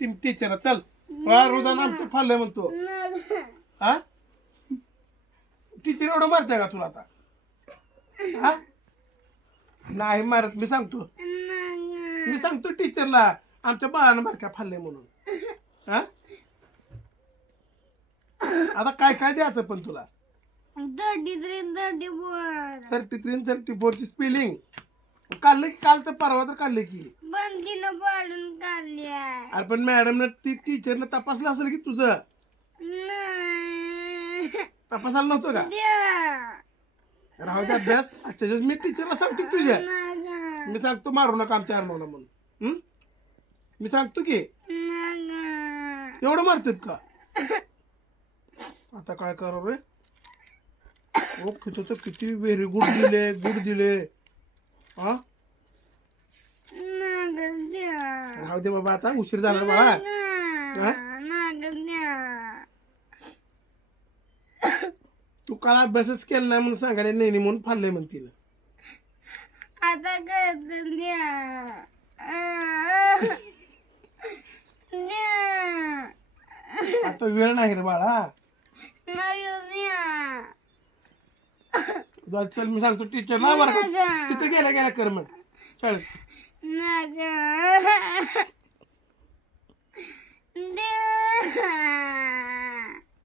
teacher चल रोजानं आमचं फाडलंय म्हणतो हा टीचर एवढं मारते का तुला आता हा नाही मारत मी सांगतो टीचरला आमच्या बाळानं बारक्या फाडलंय म्हणून हा आता काय काय द्यायचं पण तुला 33 34 ची स्पेलिंग काढलं की काल तर परवा तर काढले की बंदीनं पाडून काढली अरे पण मॅडमनं टीचरनं तपासलं असेल की तुझं तपासायला नव्हतं का राहू द्या अभ्यास अच्छा मी टीचरला सांगतो तुझ्या मी सांगतो मारू नका आमच्या अर्माला म्हणून मी सांगतो की एवढं मारतात का आता काय करू रे ओ किती किती व्हेरी गुड दिले हा राहू दे बाबा आता उशीर झाला बाळा तू काल अभ्यासच केला नाही म्हणून सांगायला नाही म्हणून फाडलंय म्हणते आता आता वेळ नाही रे बाळा चल मी सांगतो टीचरला बरं तिथं गेल्या कर मग शाळेत